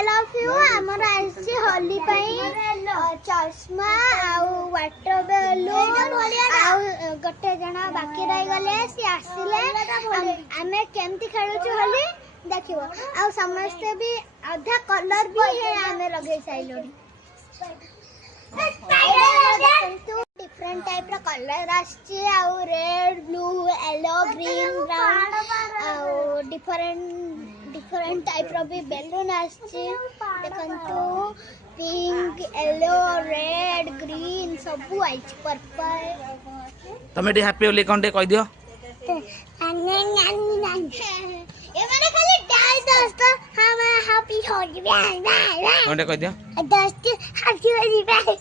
I love you. ଆମର ଆସିଛି ହୋଲି ପାଇଁ ଚଷମା ଆଉ ୱାଟର ବେଲୁନ ଆଉ ଗୋଟେ ଜଣ ବାକି ରହିଗଲେ ସେ ଆସିଲେ ଆମେ କେମିତି ଖେଳୁଛୁ ହୋଲି ଦେଖିବ ଆଉ ସମସ୍ତେ ବି ଅଧା କଲର ବି ଆମେ ଲଗେଇ ସାଇଲୁଣି डिफरेंट टाइप रा कलर आछी आउ red blue yellow green brown आउ डिफरेंट टाइप रा भी बैलून आछी देखंतु पिंक येलो रेड ग्रीन सब आइछ पर्पल तमे डी हैप्पी होली कोन दे कह दियो ये माने खाली डांस दोस्त हम हैप्पी होली बाय बाय कोन दे कह दियो दोस्त हैप्पी होली बाय